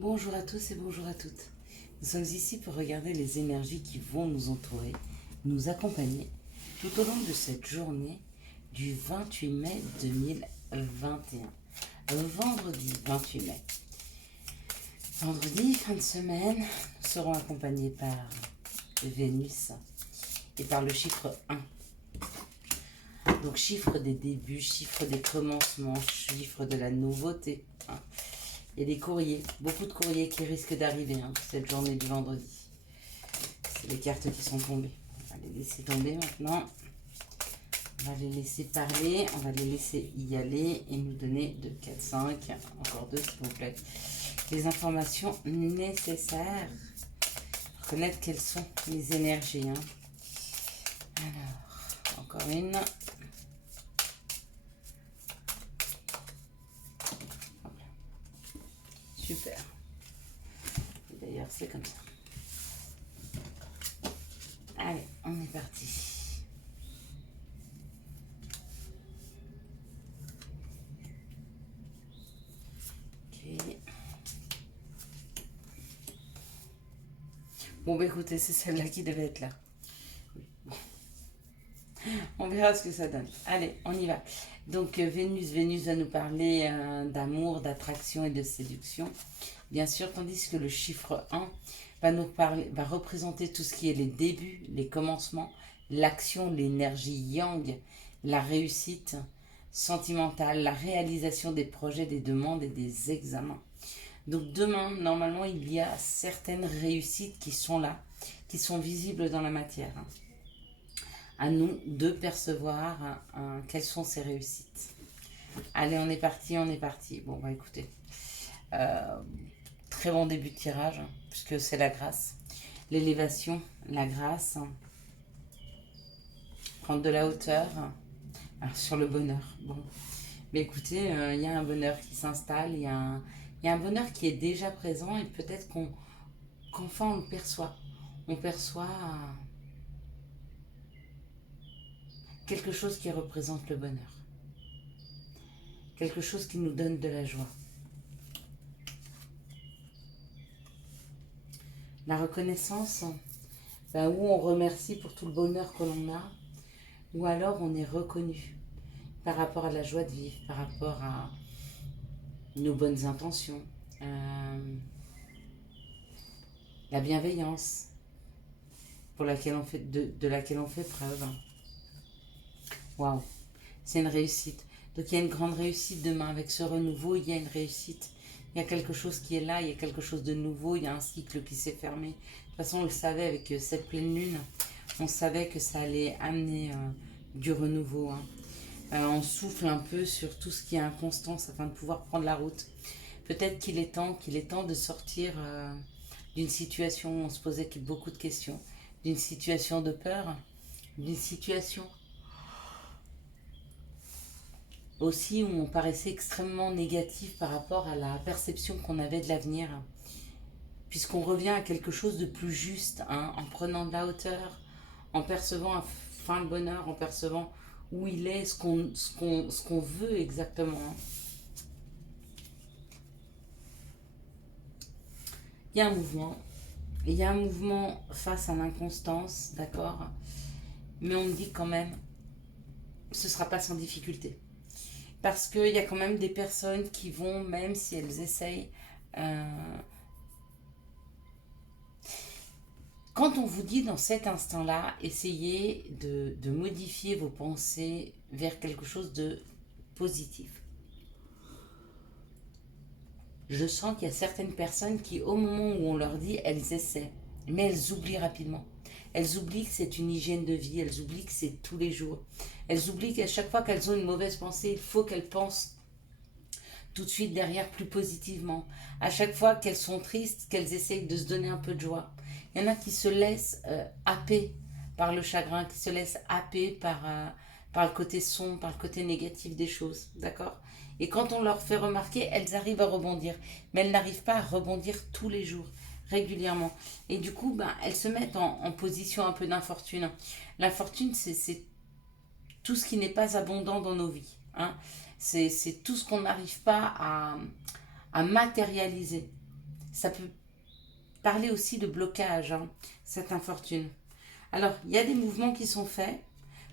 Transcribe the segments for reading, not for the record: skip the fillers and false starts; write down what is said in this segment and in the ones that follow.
Bonjour à tous et bonjour à toutes. Nous sommes ici pour regarder les énergies qui vont nous entourer, nous accompagner tout au long de cette journée du 28 mai 2021. Vendredi 28 mai. Vendredi, fin de semaine, nous serons accompagnés par Vénus et par le chiffre 1. Donc chiffre des débuts, chiffre des commencements, chiffre de la nouveauté. Il y a des courriers, beaucoup de courriers qui risquent d'arriver cette journée du vendredi. C'est les cartes qui sont tombées. On va les laisser tomber maintenant. On va les laisser parler, on va les laisser y aller et nous donner 2, 4, 5, encore 2 s'il vous plaît, les informations nécessaires pour connaître quelles sont les énergies. Alors, encore une. Super. Et d'ailleurs, c'est comme ça. Allez, on est parti. Ok. Bon, bah écoutez, c'est celle-là qui devait être là. Bon. On verra ce que ça donne. Allez, on y va. Donc, Vénus va nous parler d'amour, d'attraction et de séduction. Bien sûr, tandis que le chiffre 1 va représenter tout ce qui est les débuts, les commencements, l'action, l'énergie yang, la réussite sentimentale, la réalisation des projets, des demandes et des examens. Donc demain, normalement, il y a certaines réussites qui sont là, qui sont visibles dans la matière. À nous de percevoir quelles sont ces réussites. Allez, on est parti, on est parti. Bon, bah écoutez, très bon début de tirage, puisque c'est la grâce. L'élévation, la grâce, prendre de la hauteur sur le bonheur. Bon, mais écoutez, il y a un bonheur qui s'installe, il y a un bonheur qui est déjà présent et peut-être qu'enfin on le perçoit. On perçoit quelque chose qui représente le bonheur. Quelque chose qui nous donne de la joie. La reconnaissance, où on remercie pour tout le bonheur que l'on a, ou alors on est reconnu par rapport à la joie de vivre, par rapport à nos bonnes intentions, la bienveillance pour laquelle de laquelle on fait preuve. Waouh, c'est une réussite. Donc il y a une grande réussite demain avec ce renouveau, il y a une réussite. Il y a quelque chose qui est là, il y a quelque chose de nouveau, il y a un cycle qui s'est fermé. De toute façon, on le savait avec cette pleine lune, on savait que ça allait amener du renouveau. On souffle un peu sur tout ce qui est inconstance afin de pouvoir prendre la route. Peut-être qu'il est temps de sortir d'une situation où on se posait beaucoup de questions, d'une situation de peur, d'une situation aussi où on paraissait extrêmement négatif par rapport à la perception qu'on avait de l'avenir, puisqu'on revient à quelque chose de plus juste, en prenant de la hauteur, en percevant enfin le bonheur, en percevant où il est, ce qu'on veut exactement. Il y a un mouvement, il y a un mouvement face à l'inconstance, d'accord, mais on me dit quand même, ce ne sera pas sans difficulté. Parce qu'il y a quand même des personnes qui vont, même si elles essayent, quand on vous dit dans cet instant-là, essayez de modifier vos pensées vers quelque chose de positif. Je sens qu'il y a certaines personnes qui, au moment où on leur dit, elles essaient, mais elles oublient rapidement. Elles oublient que c'est une hygiène de vie, elles oublient que c'est tous les jours. Elles oublient qu'à chaque fois qu'elles ont une mauvaise pensée, il faut qu'elles pensent tout de suite derrière plus positivement. À chaque fois qu'elles sont tristes, qu'elles essayent de se donner un peu de joie. Il y en a qui se laissent happer par le chagrin, qui se laissent happer par le côté sombre, par le côté négatif des choses, d'accord? Et quand on leur fait remarquer, elles arrivent à rebondir, mais elles n'arrivent pas à rebondir tous les jours, régulièrement. Et du coup, elles se mettent en position un peu d'infortune. L'infortune, c'est tout ce qui n'est pas abondant dans nos vies. C'est tout ce qu'on n'arrive pas à matérialiser. Ça peut parler aussi de blocage, hein, cette infortune. Alors, il y a des mouvements qui sont faits.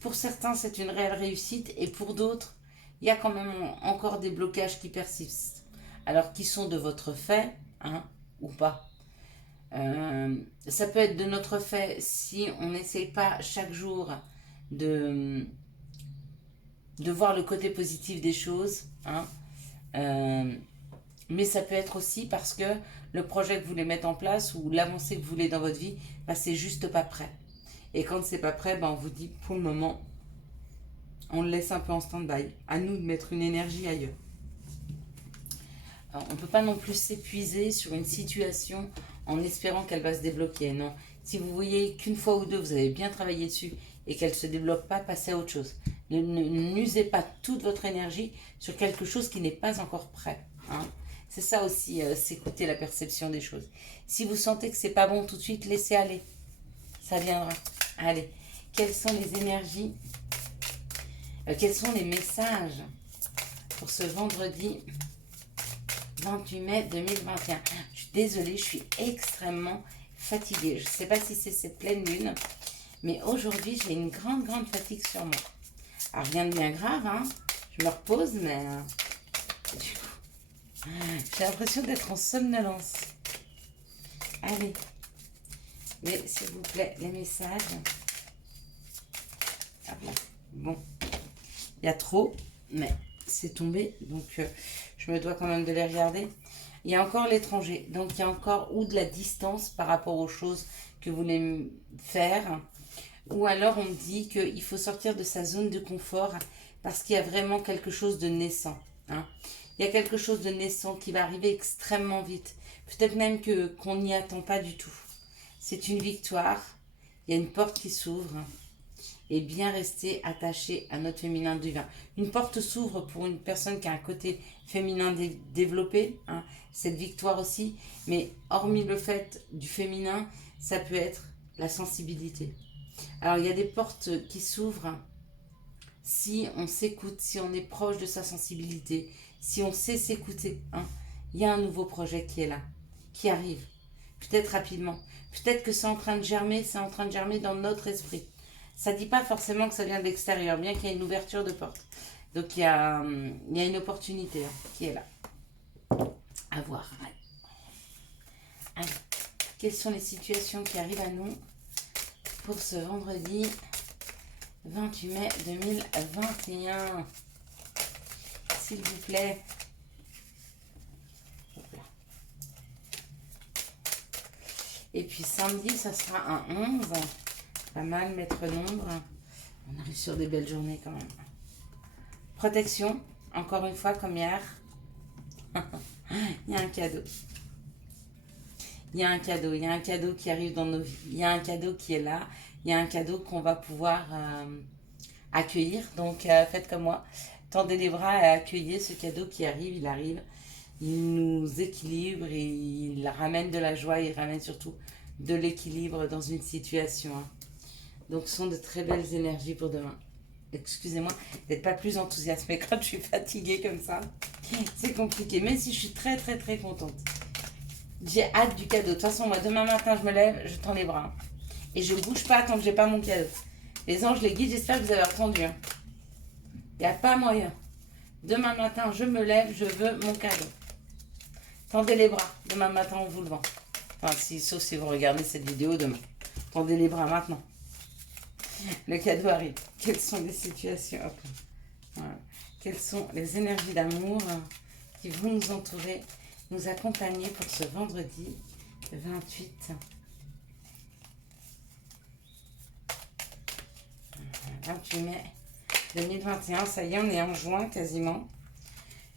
Pour certains, c'est une réelle réussite et pour d'autres, il y a quand même encore des blocages qui persistent. Alors, qui sont de votre fait, hein, ou pas. Ça peut être de notre fait si on n'essaye pas chaque jour de, de voir le côté positif des choses, hein. Euh, mais ça peut être aussi parce que le projet que vous voulez mettre en place ou l'avancée que vous voulez dans votre vie, bah, c'est juste pas prêt. Et quand c'est pas prêt, bah, on vous dit pour le moment, on le laisse un peu en stand-by. À nous de mettre une énergie ailleurs. Alors, on ne peut pas non plus s'épuiser sur une situation en espérant qu'elle va se débloquer. Non. Si vous voyez qu'une fois ou deux, vous avez bien travaillé dessus et qu'elle ne se débloque pas, passez à autre chose. N'usez pas toute votre énergie sur quelque chose qui n'est pas encore prêt. Hein. C'est ça aussi, s'écouter la perception des choses. Si vous sentez que c'est pas bon tout de suite, laissez aller. Ça viendra. Allez, quelles sont les énergies, quels sont les messages pour ce vendredi 28 mai 2021. Je suis désolée, je suis extrêmement fatiguée. Je ne sais pas si c'est cette pleine lune, mais aujourd'hui, j'ai une grande fatigue sur moi. Alors, rien de bien grave, hein. Je me repose, mais du coup, j'ai l'impression d'être en somnolence. Allez, mais s'il vous plaît, les messages. Ah bon, bon. Il y a trop, mais c'est tombé, donc je me dois quand même de les regarder. Il y a encore l'étranger, donc il y a encore ou de la distance par rapport aux choses que vous voulez faire, ou alors on me dit qu'il faut sortir de sa zone de confort parce qu'il y a vraiment quelque chose de naissant. Hein. Il y a quelque chose de naissant qui va arriver extrêmement vite, peut-être même qu'on n'y attend pas du tout. C'est une victoire, il y a une porte qui s'ouvre. Et bien rester attaché à notre féminin divin. Une porte s'ouvre pour une personne qui a un côté féminin développé, hein, cette victoire aussi, mais hormis le fait du féminin, ça peut être la sensibilité. Alors il y a des portes qui s'ouvrent si on s'écoute, si on est proche de sa sensibilité, si on sait s'écouter. Hein, il y a un nouveau projet qui est là, qui arrive, peut-être rapidement. Peut-être que c'est en train de germer, dans notre esprit. Ça ne dit pas forcément que ça vient de l'extérieur, bien qu'il y ait une ouverture de porte. Donc il y a une opportunité, hein, qui est là. À voir. Allez. Quelles sont les situations qui arrivent à nous pour ce vendredi 28 mai 2021? S'il vous plaît. Et puis samedi, ça sera un 11. Pas mal, maître nombre. On arrive sur des belles journées quand même. Protection, encore une fois, comme hier. Il y a un cadeau. Il y a un cadeau qui arrive dans nos vies. Il y a un cadeau qui est là. Il y a un cadeau qu'on va pouvoir accueillir. Donc, faites comme moi. Tendez les bras et accueillez ce cadeau qui arrive. Il arrive. Il nous équilibre et il ramène de la joie. Il ramène surtout de l'équilibre dans une situation. Hein. Donc, ce sont de très belles énergies pour demain. Excusez-moi d'être pas plus enthousiasmée quand je suis fatiguée comme ça. C'est compliqué, même si je suis très contente. J'ai hâte du cadeau. De toute façon, moi, demain matin, je me lève, je tends les bras. Et je bouge pas tant que j'ai pas mon cadeau. Les anges, les guides, j'espère que vous avez entendu. Il n'y a pas moyen. Demain matin, je me lève, je veux mon cadeau. Tendez les bras. Demain matin, on vous le vend. Enfin, sauf si vous regardez cette vidéo demain. Tendez les bras maintenant. Le cadeau arrive. Quelles sont les situations? Voilà. Quelles sont les énergies d'amour qui vont nous entourer, nous accompagner pour ce vendredi 28 mai 2021. Ça y est, on est en juin quasiment.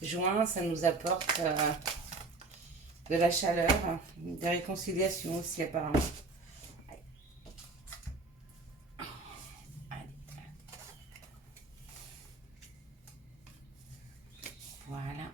Juin, ça nous apporte de la chaleur, des réconciliations aussi apparemment. Voilà.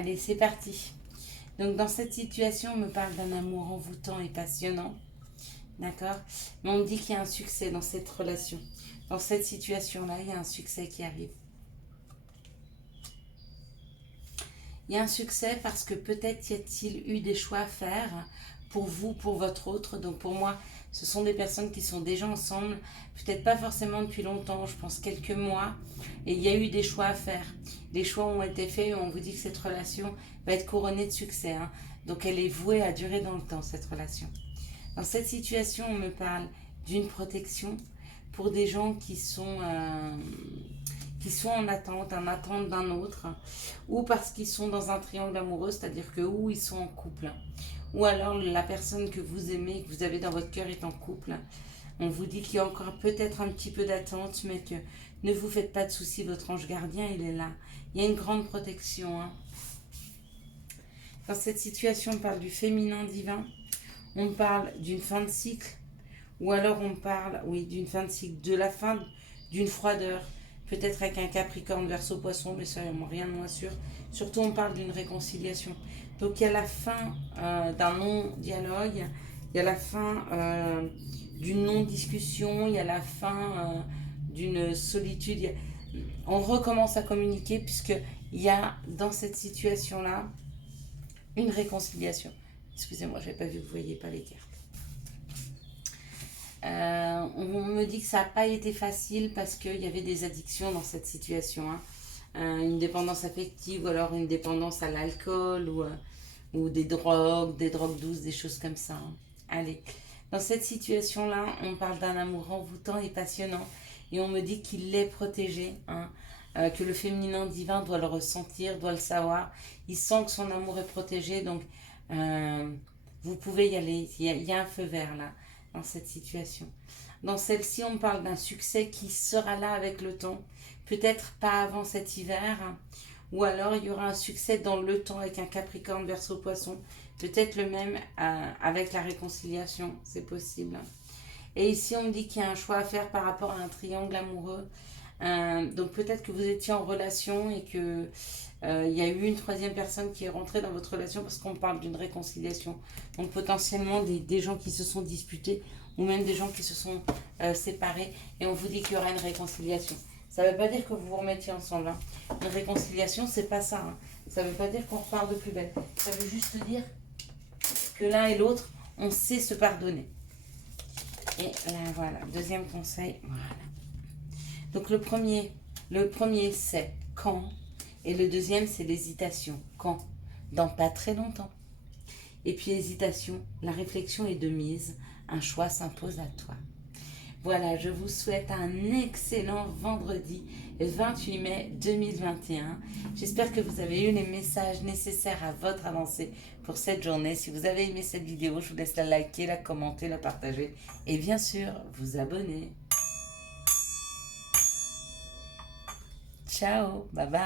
Allez, c'est parti. Donc, dans cette situation, on me parle d'un amour envoûtant et passionnant. D'accord? Mais on me dit qu'il y a un succès dans cette relation. Dans cette situation-là, il y a un succès qui arrive. Il y a un succès parce que peut-être y a-t-il eu des choix à faire pour vous, pour votre autre. Donc pour moi, ce sont des personnes qui sont déjà ensemble, peut-être pas forcément depuis longtemps, je pense quelques mois, et il y a eu des choix à faire. Les choix ont été faits et on vous dit que cette relation va être couronnée de succès. Hein. Donc elle est vouée à durer dans le temps, cette relation. Dans cette situation, on me parle d'une protection pour des gens qui sont en attente d'un autre, ou parce qu'ils sont dans un triangle amoureux, c'est-à-dire que ou ils sont en couple, ou alors la personne que vous aimez, que vous avez dans votre cœur est en couple. On vous dit qu'il y a encore peut-être un petit peu d'attente, mais que ne vous faites pas de soucis, votre ange gardien, il est là. Il y a une grande protection. Hein. Dans cette situation, on parle du féminin divin, on parle d'une fin de cycle, ou alors on parle, oui, d'une fin de cycle, de la fin d'une froideur, peut-être avec un Capricorne, Verseau, Poisson, mais ça, rien de moins sûr. Surtout, on parle d'une réconciliation. Donc, il y a la fin d'un non-dialogue, il y a la fin d'une non-discussion, il y a la fin d'une solitude. On recommence à communiquer puisqu'il y a dans cette situation-là une réconciliation. Excusez-moi, je n'avais pas vu que vous ne voyez pas les cartes. On me dit que ça n'a pas été facile parce qu'il y avait des addictions dans cette situation. Hein. Une dépendance affective ou alors une dépendance à l'alcool ou des drogues douces, des choses comme ça. Hein. Allez, dans cette situation-là, on parle d'un amour envoûtant et passionnant et on me dit qu'il est protégé. Hein. Que le féminin divin doit le ressentir, doit le savoir. Il sent que son amour est protégé, donc vous pouvez y aller. Il y a un feu vert là, dans cette situation. Dans celle-ci, on parle d'un succès qui sera là avec le temps. Peut-être pas avant cet hiver, ou alors il y aura un succès dans le temps avec un Capricorne, Verseau, Poisson. Peut-être le même avec la réconciliation, c'est possible. Et ici, on me dit qu'il y a un choix à faire par rapport à un triangle amoureux. Donc peut-être que vous étiez en relation et que il y a eu une troisième personne qui est rentrée dans votre relation parce qu'on parle d'une réconciliation. Donc potentiellement des gens qui se sont disputés ou même des gens qui se sont séparés et on vous dit qu'il y aura une réconciliation. Ça ne veut pas dire que vous vous remettiez ensemble. Hein. Une réconciliation, c'est pas ça. Hein. Ça ne veut pas dire qu'on repart de plus belle. Ça veut juste dire que l'un et l'autre, on sait se pardonner. Et là, voilà, deuxième conseil, voilà. Donc le premier c'est quand, et le deuxième c'est l'hésitation. Quand? Dans pas très longtemps. Et puis hésitation, la réflexion est de mise, un choix s'impose à toi. Voilà, je vous souhaite un excellent vendredi 28 mai 2021. J'espère que vous avez eu les messages nécessaires à votre avancée pour cette journée. Si vous avez aimé cette vidéo, je vous laisse la liker, la commenter, la partager et bien sûr vous abonner. Ciao, bye bye.